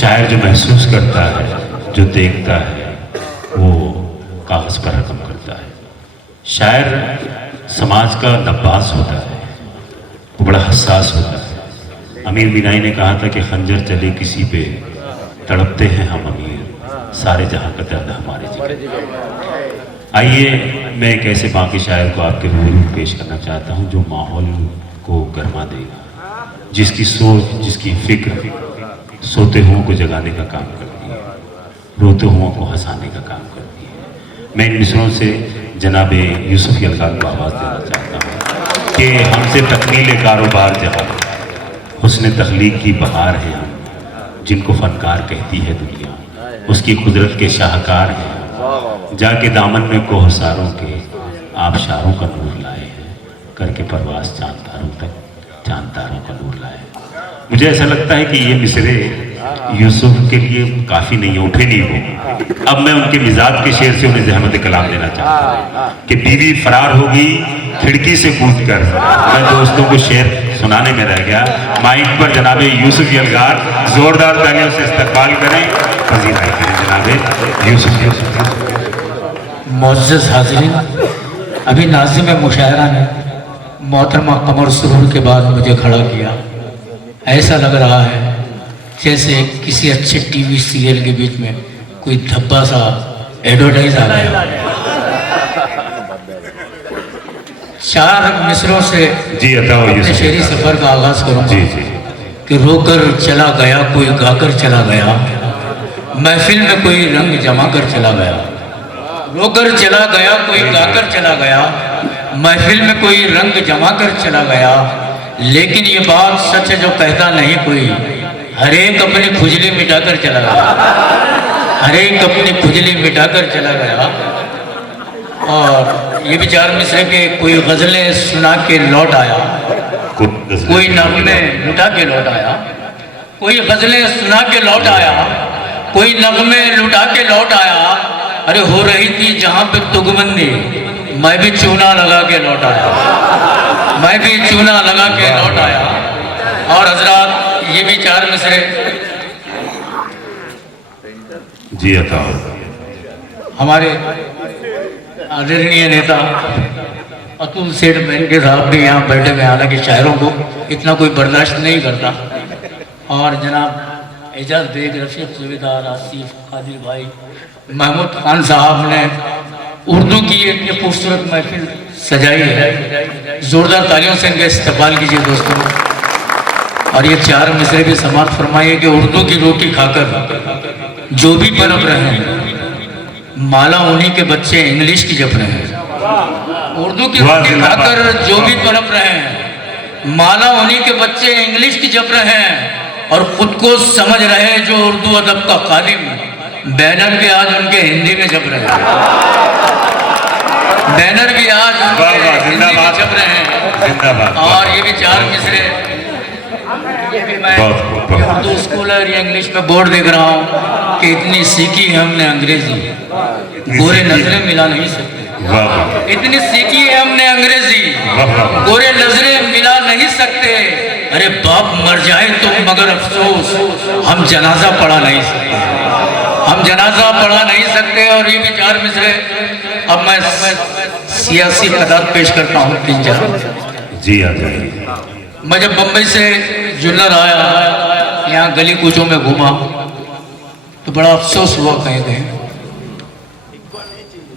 शायर जो महसूस करता है, जो देखता है, वो कागज़ पर रकम करता है। शायर समाज का नब्बास होता है, वो बड़ा हसास होता है। अमीर बिनाई ने कहा था कि खंजर चले किसी पे, तड़पते हैं हम अमीर, सारे जहां का दर्द हमारे जिगर। आइए मैं एक ऐसे बाकी शायर को आपके रूबरू पेश करना चाहता हूं जो माहौल को गरमा देगा, जिसकी सोच, जिसकी फिक्र सोते हुओं को जगाने का काम करती है, रोते हुओं को हंसाने का काम करती है। मैं इन मिसरों से जनाब यूसुफ यलगार को आवाज़ देना चाहता हूँ कि हमसे तकमील कारोबार जहाँ हुस्न तख्लीक की बहार है हम, जिनको फनकार कहती है दुनिया, उसकी कुदरत के शाहकार हैं। जाके दामन में कोहसारों के आप शारों का नूर लाए हैं, करके परवास चांद तारों तक, चांद तारों का नूर लाए। मुझे ऐसा लगता है कि ये मिसरे यूसुफ के लिए काफ़ी नहीं, उठे नहीं हो। अब मैं उनके मिजाज के शेर से उन्हें ज़हमत कलाम देना चाहता हूँ कि बीवी फरार होगी खिड़की से कूद कर। मैं दोस्तों को शेर सुनाने में रह गया। माइक पर जनाब यूसुफ यलगार, जोरदार तालियों से इस्तकबाल करें, पसीना करें जनाब यूसुफ। मुअज़्ज़ज़ हाज़रीन, अभी नाज़िम मुशायरा ने मोहतरमा कमर सुरूर के बाद मुझे खड़ा किया। ऐसा लग रहा है जैसे किसी अच्छे टीवी सीरियल के बीच में कोई धब्बा सा एडवर्टाइज आ गया। 4 मिसरों से जी अपने शेरी सफर का आगाज करूंगा। जी जी। कि रोकर चला गया कोई गाकर चला गया, महफिल में कोई रंग जमा कर चला गया। रोकर चला गया कोई गाकर चला गया, महफिल में कोई रंग जमा कर चला गया। लेकिन ये बात सच है जो कहता नहीं कोई, हर एक अपनी खुजली मिटाकर चला गया, हर एक अपनी खुजली मिटाकर चला गया। और ये भी 4 मिसरे के कोई गज़लें सुना के लौट आया, कोई नगमे लुटा के लौट आया, कोई गज़लें सुना के लौट आया, कोई नगमे लुटा के लौट आया। अरे हो रही थी जहाँ पे तुगबंदी, मैं भी चूना लगा के लौट आया, मैं भी चूना लगा के लौट आया। और हजरात ये भी 4 मिसरे जी अता हमारे आदरणीय नेता अतुल सेठ बेनके साहब भी यहाँ बैठे हुए, हालांकि शायरों को इतना कोई बर्दाश्त नहीं करता। और जनाब एजाज बेग, रफीक सुबेदार, आसिफ, कादिर भाई, महमूद खान साहब ने उर्दू की एक खूबसूरत महफिल सजाई है। जोरदार तालियों से इनका इस्तकबाल कीजिए दोस्तों। और ये 4 मिसरे भी समाप्त फरमाइए कि उर्दू की रोटी खाकर जो भी पनप रहे हैं, माला उन्हीं के बच्चे इंग्लिश की जप रहे हैं। उर्दू की रोटी खाकर जो भी पनप रहे हैं, माला उन्हीं के बच्चे इंग्लिश की जप रहे हैं। और खुद को समझ रहे हैं जो उर्दू अदब का खादिम, बैनर भी आज उनके हिंदी में जप रहे हैं, बैनर भी आज हिंदी में जप रहे हैं। और ये भी 4 मिसरे, ये भी मैं उर्दू स्कूल और इंग्लिश में बोर्ड देख रहा हूँ कि इतनी सीखी है हमने अंग्रेजी, गोरे नजरें मिला नहीं सकते। इतनी सीखी है हमने अंग्रेजी, गोरे नजरें मिला नहीं सकते। अरे बाप मर जाए तो मगर अफसोस, हम जनाजा पढ़ा नहीं सकते, हम जनाजा पढ़ा नहीं सकते। और ये भी 4 मिसरे। अब मैं सियासी कदात पेश करता हूँ 3-4 जी आ जाइए। मैं जब बम्बई से जुन्नर आया, यहाँ गली कूचों में घूमा तो बड़ा अफसोस हुआ कहीं कहीं,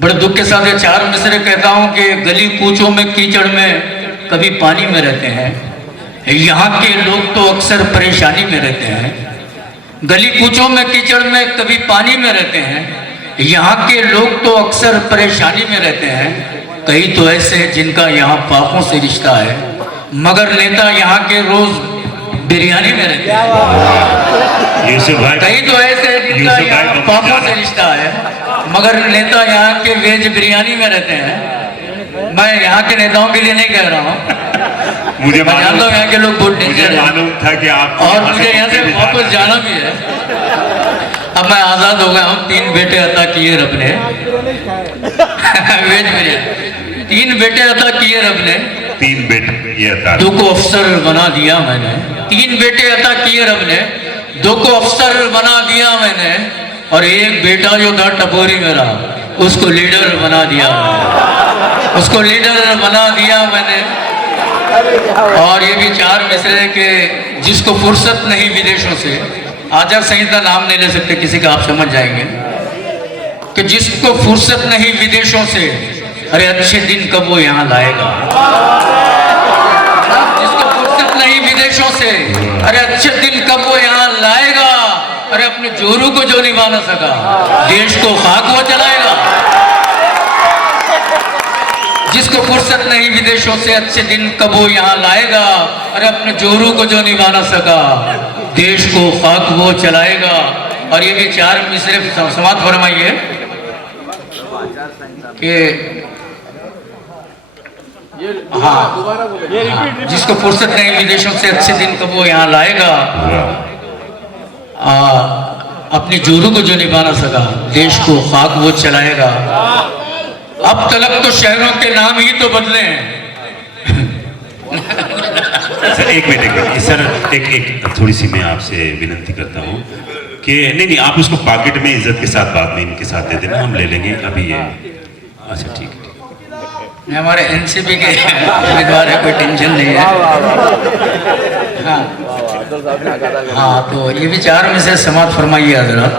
बड़े दुख के साथ ये 4 मिसरे कहता हूँ कि गली कूचों में कीचड़ में कभी पानी में रहते हैं, यहाँ के लोग तो अक्सर परेशानी में रहते हैं। गली कूचों में कीचड़ में कभी पानी में रहते हैं, यहाँ के लोग तो अक्सर परेशानी में रहते हैं। कई तो ऐसे जिनका यहाँ पापों से रिश्ता है, मगर नेता यहाँ के रोज बिरयानी में रहते हैं। कई तो ऐसे जिनका यहाँ पापों से रिश्ता है, मगर नेता यहाँ के वेज बिरयानी में रहते हैं। मैं यहाँ के नेताओं के लिए नहीं कह रहा हूँ, मुझे जानता हूँ यहाँ के लोग बहुत डेंजर हैं और मुझे यहाँ से वापस जाना भी है। अब मैं आज़ाद हो गया हूँ, 3 बेटे अता किए रब ने वेज बिरयानी, 3 बेटे अता किए रब ने, 3 बेटे ये अता, 2 को अफसर बना दिया मैंने। 3 बेटे अता किए रब ने, दो को अफसर बना दिया मैंने, और एक बेटा जो था टपोरी मेरा, उसको लीडर बना दिया मैंने, उसको लीडर बना दिया मैंने। और ये भी चार मिसरे के जिसको फुर्सत नहीं विदेशों से, आचार संहिता नाम नहीं ले सकते किसी का, आप समझ जाएंगे कि जिसको फुर्सत नहीं विदेशों से, अरे अच्छे दिन कब वो यहाँ लाएगा। जिसको फुर्सत नहीं विदेशों से, अरे अच्छे दिन कब वो यहाँ लाएगा। अरे अपने जोरू को जो निभा ना सका, देश को खाक वो चलाएगा। जिसको फुर्सत नहीं विदेशों से, अच्छे दिन कब वो यहाँ लाएगा। अरे अपने जोरू को जो निभा ना सका, देश को खाक वो चलाएगा। और ये भी चार मिसरे समाप्त फरमाइए कि हाँ, जिसको फुर्सत नहीं विदेशों से, अच्छे दिन कब वो यहाँ लाएगा। अपनी जोरू को जो निभा ना सका, देश को खाक वो चलाएगा। अब तलक तो शहरों के नाम ही तो बदले हैं। सर एक मिनट सर, एक थोड़ी सी मैं आपसे विनती करता हूँ कि नहीं आप उसको पॉकेट में इज्जत के साथ बाद में इनके साथ दे देना, हम ले लेंगे अभी ये। अच्छा ठीक है, हमारे एनसीपी के उम्मीदवार है, कोई टेंशन नहीं है। हाँ, तो ये भी चार में से समाप्त फरमाइए हजरत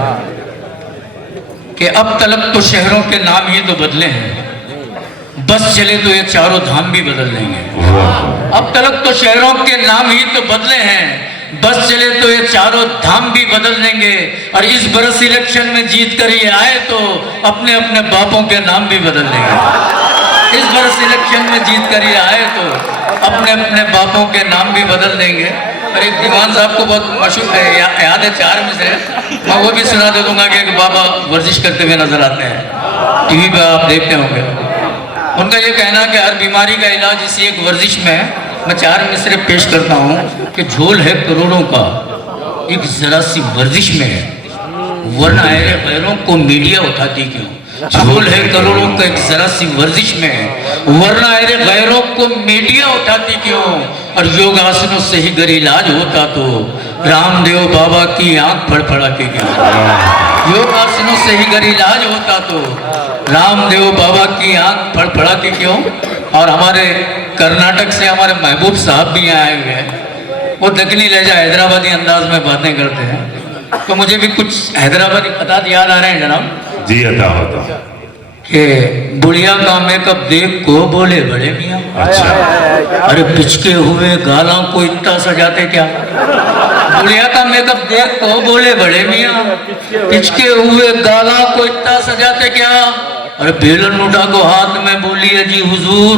कि अब तलक तो शहरों के नाम ही तो बदले हैं, बस चले तो ये चारों धाम भी बदल देंगे। अब तलक तो शहरों के नाम ही तो बदले हैं, बस चले तो ये चारों धाम भी बदल देंगे। और इस बरस इलेक्शन में जीत कर ये आए तो अपने अपने बापों के नाम भी बदल देंगे। इस बरस इलेक्शन में जीत कर ये आए तो अपने अपने बापों के नाम भी बदल देंगे। और एक दीवान साहब को बहुत मशहूर याद है, चार में से मैं वो भी सुना दे दूंगा कि एक बाबा वर्जिश करते हुए नजर आते हैं, टीवी पे आप देखते होंगे। उनका ये कहना कि हर बीमारी का इलाज इसी एक वर्जिश में है। मैं चार मिसरे पेश करता हूँ कि झोल है करोड़ों का, एक जरा सी वर्जिश में है, वरना अहले गैरों को मीडिया उठाती क्यों। झोल है करोड़ों का, एक जरा सी वर्जिश में है, वरना अहले गैरों को मीडिया उठाती क्यों। और योगासनों से ही गर इलाज होता तो रामदेव बाबा की आंख फड़फड़ाती क्यों। योगासनों से ही गर इलाज होता तो रामदेव बाबा की आंख फड़फड़ाती क्यों। और हमारे कर्नाटक से हमारे महबूब साहब भी यहाँ आए हुए हैं, वो दक्षिणी लहजा हैदराबादी अंदाज में बातें करते हैं, तो मुझे भी कुछ हैदराबादी पता याद आ रहे हैं जनाब जी। अता होता कि बुढ़िया का मेकअप देख को बोले बड़े मियाँ, अच्छा, अरे पिचके हुए गाला को इतना सजाते क्या। बुढ़िया का मेकअप देख को बोले बड़े मियाँ, पिचके हुए गाला को इतना सजाते क्या। अरे बेलन उठा को हाथ में बोली है जी हुजूर,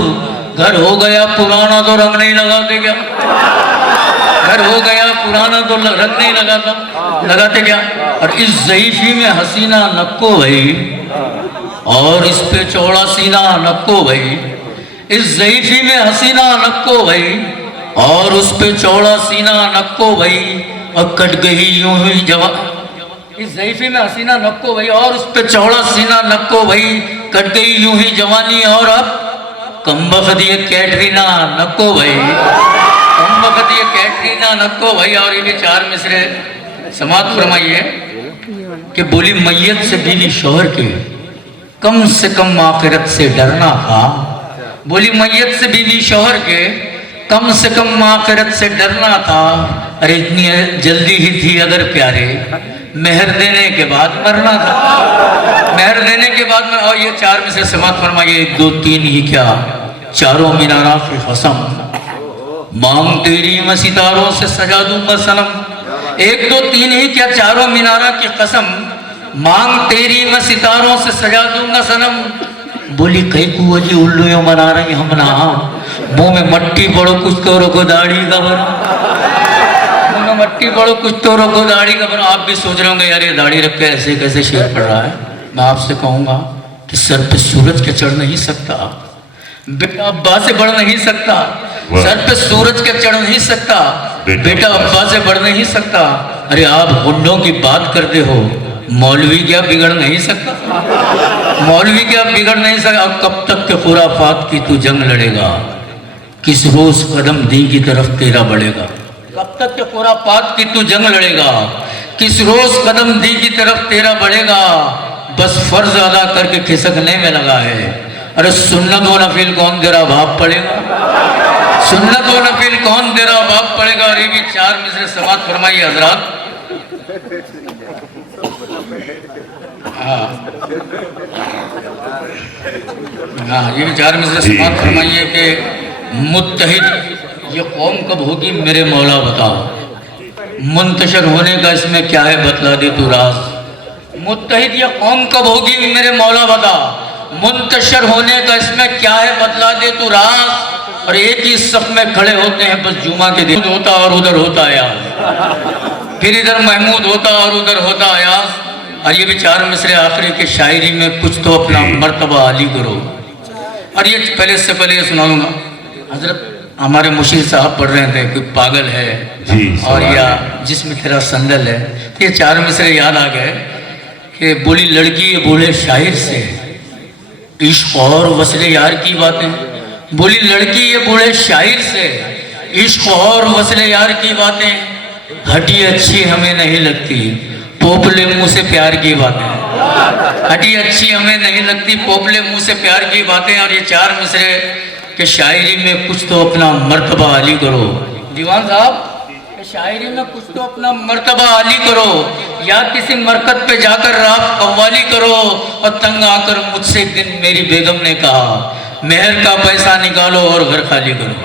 घर हो गया पुराना तो रंग नहीं लगाते क्या। घर हो गया पुराना तो रंग नहीं लगाते क्या। और इस ज़ईफ़ी में हसीना नक्को भाई, और इस पे चौड़ा सीना नक्को भाई। इस ज़ईफ़ी में हसीना नक्को भाई, और उस पे चौड़ा सीना नक्को भाई। और कट गई यूं ही जवान, इस ज़ईफ़ी में हसीना नक्को भाई, और उस पे चौड़ा सीना नक्को भाई। कट गई यूं ही जवानी, और अब कमबख्त ये कैटरीना नक्को भाई, कमबख्त ये कैटरीना नक्को भाई। और ये भी चार मिसरे समाप्त फरमाइए कि बोली मैयत से बीवी शोहर के, कम से कम आखिरत से डरना था। बोली मैयत से बीवी शोहर के, कम से कम आखिरत से डरना था। अरे इतनी जल्दी ही थी अगर प्यारे, मेहर देने के बाद मरना था। मेहर देने के बाद में। और ये चार में से समाप्त फरमाइए, एक दो तीन ही क्या चारों मीनारा की कसम, मांग तेरी मैं सितारों से सजा दूंगा सनम। एक दो तीन ही क्या चारों मीनारा की कसम, मांग तेरी मैं सितारों से सजा दूंगा सनम। बोली कई कुआ जी उल्लू बना रही हम ना, मुंह में मट्टी पड़ो कुछ तो रोको दाढ़ी का बनो, मुंह में मट्टी पड़ो कुछ तो रोको दाढ़ी का बनो। आप भी सोच रहे होंगे यार ये दाढ़ी रख के ऐसे कैसे शेर पड़ रहा है। मैं आपसे कहूंगा कि सर पे सूरज के चढ़ नहीं सकता, बेटा अब्बा से बढ़ नहीं सकता। सर पे सूरज के चढ़ नहीं सकता, बेटा अब्बा से बढ़ नहीं सकता। अरे आप गुंडों की बात करते हो, मौलवी क्या बिगड़ नहीं सकता। मौलवी क्या बिगड़ नहीं सकता। कब तक के खुराफात की तू जंग लड़ेगा, किस रोज कदम दी की तरफ तेरा बढ़ेगा। कब तक के खुराफात की तू जंग लड़ेगा, किस रोज कदम दी की तरफ तेरा बढ़ेगा, बस फर्ज अदा करके खिसकने में लगा है। अरे सुन्नत व नफिल कौन तेरा बाप पड़ेगा, सुन्नत व नफिल कौन तेरा बाप पड़ेगा। और ये भी 4 मिसरे समाप्त फरमाइए हजरात। हाँ हाँ, ये भी 4 मिसरे समाप्त फरमाइए कि मुत्तहिद ये कौम कब होगी मेरे मौला बता, मुंतशर होने का इसमें क्या है बतला दे तू राज। मुत्तहिद ये कौम कब होगी मेरे मौला बता, मुंतशर होने का इसमें क्या है बतला दे तू राज। और एक ही सफ में खड़े होते हैं बस जुमा के दिन, होता और उधर होता अयाज, फिर इधर महमूद होता और उधर होता अयाज। और ये भी 4 मिसरे आखिरी के शायरी में कुछ तो अपना मर्तबा आली करो। और ये पहले से पहले ये सुनाऊंगा, हजरत हमारे मुशीर साहब पढ़ रहे थे, कोई पागल है और या जिसमें तेरा संदल है। तो ये 4 मिसरे याद आ गए कि बोली लड़की ये बोले शायर से, इश्क और वसले यार की बातें। बोली लड़की ये बोले शायर से, इश्क और वसले यार की बातें। हटी अच्छी हमें नहीं लगती, पोपले मुंह से प्यार की बातें। हटी अच्छी हमें नहीं लगती, पोपले मुंह से प्यार की बातें। और ये 4 मिसरे के शायरी में कुछ तो अपना मर्तबा अली करो। दीवान साहब शायरी में कुछ तो अपना मर्तबा अली करो, या किसी मरकत पे जाकर रात कव्वाली करो। और तंग आकर मुझसे एक दिन मेरी बेगम ने कहा, मेहर का पैसा निकालो और घर खाली करो।